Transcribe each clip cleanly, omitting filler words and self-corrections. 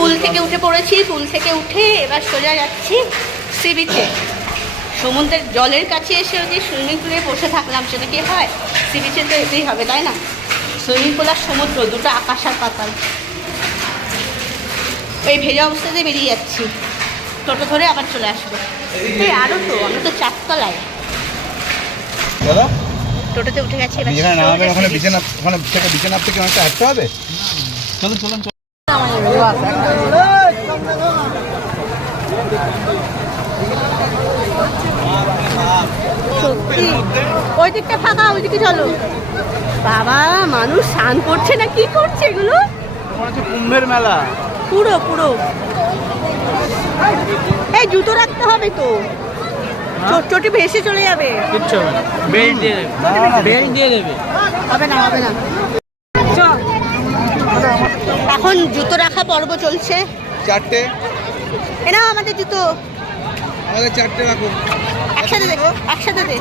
পুল থেকে উঠে পড়েছি, পুল থেকে উঠে এবার সোজা যাচ্ছি সি বিচে। সমুদ্রের জলের কাছে এসে যদি সুইমিং পুলে বসে থাকলাম সেটা কি হয়? সি বিচে তো এতেই হবে, তাই না? সুইমিং পুল আর সমুদ্র দুটো আকাশ আর পাতাল। ওই ভেজা অবস্থাতে বেরিয়ে যাচ্ছি, টোটো ধরে আবার চলে আসবো। এই আরও তো, আমি তো 4 তলায়। টোটোতে উঠে গেছে। সত্যি ওই দিকটা ফাঁকা, ওই দিকে চলো। বাবা, মানুষ স্নান করছে না কি করছে এগুলো? কুম্ভের মেলা পুরো পুরো। এই জুতো রাখতে হবে তো, চটি ভেসে চলে যাবে। কিচ্ছু হবে না, বেল্ট দিয়ে দেবে, বেল্ট দিয়ে দেবে। হবে না, হবে না। চল, এখন জুতো রাখা পর্ব চলছে। 4টে এ না আমাদের জুতো, আমাদের 4টে রাখো। একসাথে দে, একসাথে দে।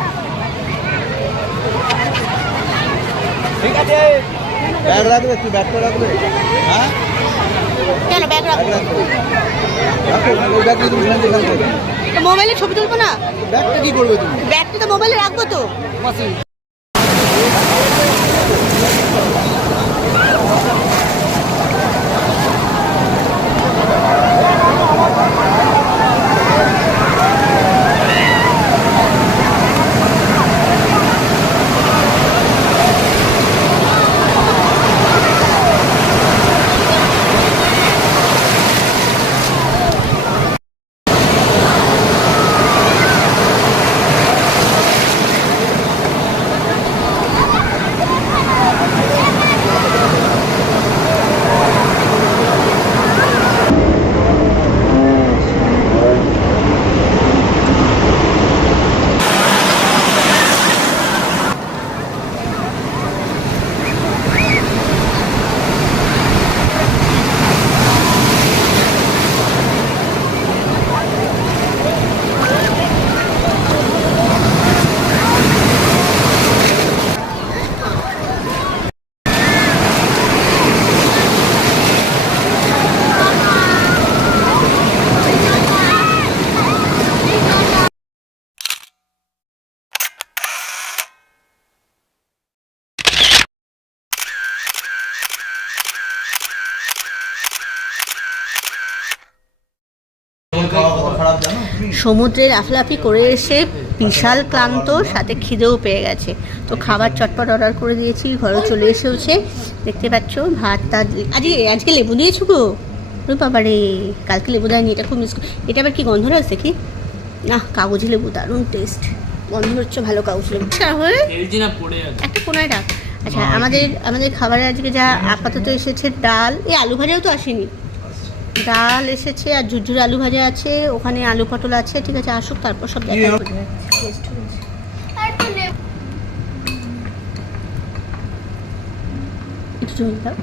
ঠিক আছে, ব্যাগ রাখবে, তুই ব্যাগটা রাখবে। হ্যাঁ কেন ব্যাগ রাখবো? ব্যাগটা তুমি মোবাইলে ছবি তুলবো না? ব্যাগটা কি করবে তুমি? ব্যাগটা তো মোবাইলে রাখবো তো। সমুদ্রে লাফলাফি করে এসে বিশাল ক্লান্ত, সাথে খিদেও পেয়ে গেছে। তো খাবার চটপট অর্ডার করে দিয়েছি, ঘরে চলে এসেছে। দেখতে পাচ্ছ ভাত। আজকে লেবু দিয়েছো গো? ওই বাবা রে, কালকে লেবু দেয়নি, এটা খুব মিস। এটা আবার কি গন্ধ আছে কি না? কাগজি লেবু, দারুণ টেস্ট, গন্ধ হচ্ছে ভালো কাগজ লেবু। একটা কোনায় রাখ। আচ্ছা, আমাদের খাবারে আজকে যা আপাতত এসেছে ডাল, এই আলু ভাজাও তো আসেনি। ডাল এসেছে আর ঝুরঝুরে আলু ভাজা আছে, ওখানে আলু পটল আছে। ঠিক আছে, আসুক তারপর সব দেখা যাবে। একটু জল দাও।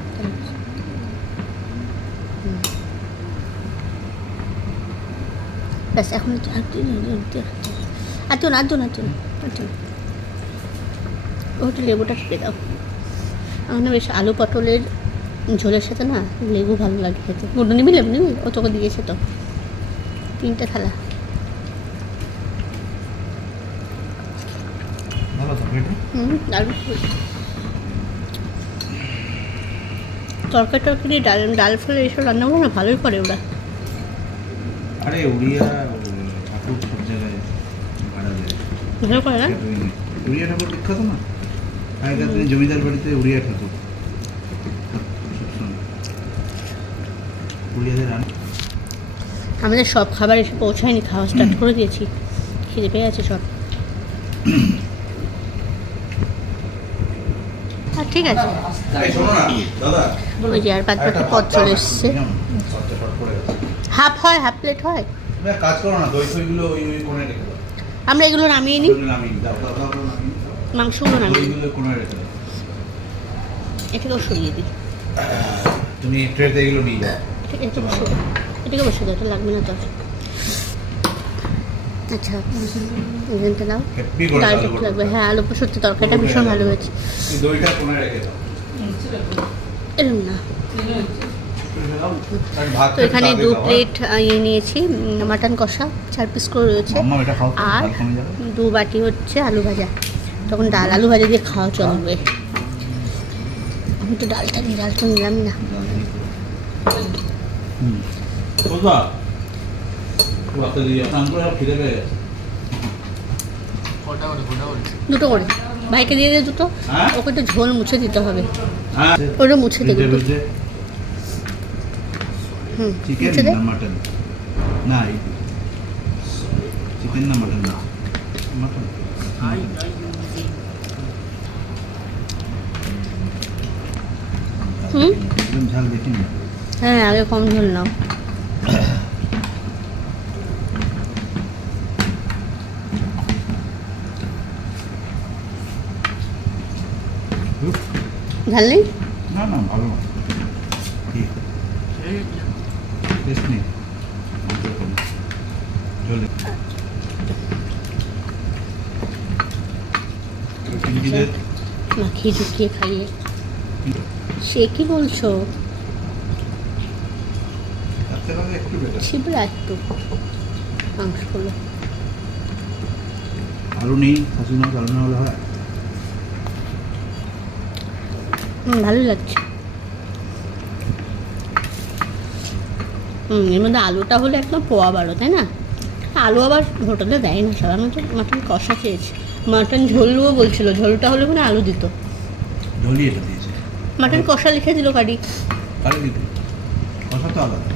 ব্যাস, এখন ওটা লেবুটা খেয়ে দাও। আমার না বেশ আলু পটলের ঝোলের সাথে না লেবু ভালো লাগে খেতে। লেবু নিবি? ও তোকে দিয়েছে তো 3টে থালা। তরকারি ডাল ফেলে এইসব রান্না করে না ভালোই করে ওরা। আরে উড়িয়া ঠাকুর সব জায়গায় ভালো করে না? উড়িয়া ঠাকুর বিখ্যাত না? আগেকার দিনে জমিদার বাড়িতে উড়িয়া ঠাকুর। আমাদের সব খাবার এসে পৌঁছায়নি, খাওয়া স্টার্ট করে দিয়েছি, খিদে পেয়ে আছে সব। ঠিক আছে, ওই যে আর বাদ বাকি পদ চলে এসছে। হাফ হয়, হাফ প্লেট হয়। কাজ করো না, দই ফইগুলো ওই কোণে রেখে দাও। আমরা এগুলো নামিয়ে নিই, মাংসগুলো নামিয়ে কোণে রেখে দাও। এটাকেও সরিয়ে দিই। তুমি ট্রেতে এগুলো নিয়ে যাও। এটাকে বসে দাও, এটা লাগবে না তো। আচ্ছা, এখানটা দাও, ডালটা একটু লাগবে। হ্যাঁ, আলু সত্যি তরকারিটা ভীষণ ভালো হয়েছে। এরকম না। ভাত তো এখানে 2 প্লেট ইয়ে নিয়েছি মাটন কষা 4 পিস করে রয়েছে, মাম্মা এটা খাও তো, আর ঝাল কমে যাবে। 2 বাটি হচ্ছে আলু ভাজা। তখন ডাল আলু ভাজা দিয়ে খাওয়া চলবে। আমি তো ডালটা নিলাম না। কোথা কোথা দিয়ে আমরা ফিরে গেছে। দুটো করে ভাইকে দিয়ে দে দুটো। হ্যাঁ? ওকে একটু ঝোল মুছে দিতে হবে। হ্যাঁ ওটা মুছে দে দুটো। চিকেন মুছে দে। না মাটন? না চিকেন না মাটন? না মাটন। একদম ঝাল দেখি না। হ্যাঁ আগে কম ঝোল নাও। ঝাল নেই? না না ভালো ঠিক টেস্ট নেই ঝোলে। মাখিয়ে ঝুঁকিয়ে খাইয়ে। সে কি বলছো? একটু বেটার। ছিবড়া একটু মাংসগুলো। আলু নেই, খাসি মাছ আলু না হলে হয়। ভালো লাগছে। এর মধ্যে আলুটা হলে একদম পোয়া বারো, তাই না? আলু আবার হোটেলে দেয় না, সব আমি তো মাটন কষা খেয়েছি। মাটন ঝোলও বলছিল, ঝোলটা হলে মানে আলু দিত। ঝোলই এটা দিয়েছে। মাটন কষা লিখে দিল কারি। কারি দিতে কষা তো আলাদা।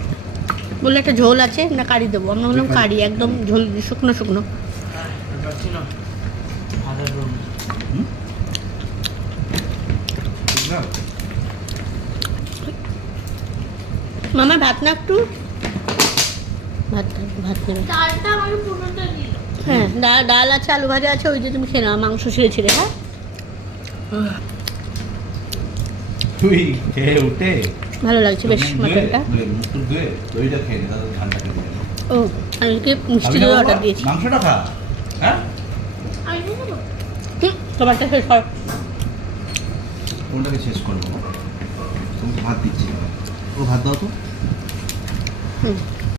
বললে একটা ঝোল আছে না কারি দেবো, আমরা বললাম কারি একদম ঝোল শুকনো শুকনো। ঠিক না? মামা ভাত না একটু ভাত ভাত নেবে। হ্যাঁ ডাল আছে আলু ভাজা আছে, ওই যে তুমি খেয়ে নাও, মাংস ছিঁড়ে হ্যাঁ। তুই খেয়ে উঠে ভালো লাগছে বেশ মাটনটা। মুখ ধুয়ে দইটা খেয়ে নে, তাহলে ঠান্ডা খেয়ে নেবে। ও আজকে মিষ্টি দই অর্ডার দিয়েছি। মাংসটা খা। হ্যাঁ তোমারটা শেষ কর। কোনটাকে শেষ করবো? তুমি ভাত দিচ্ছি, ও ভাত দাও তো। হুম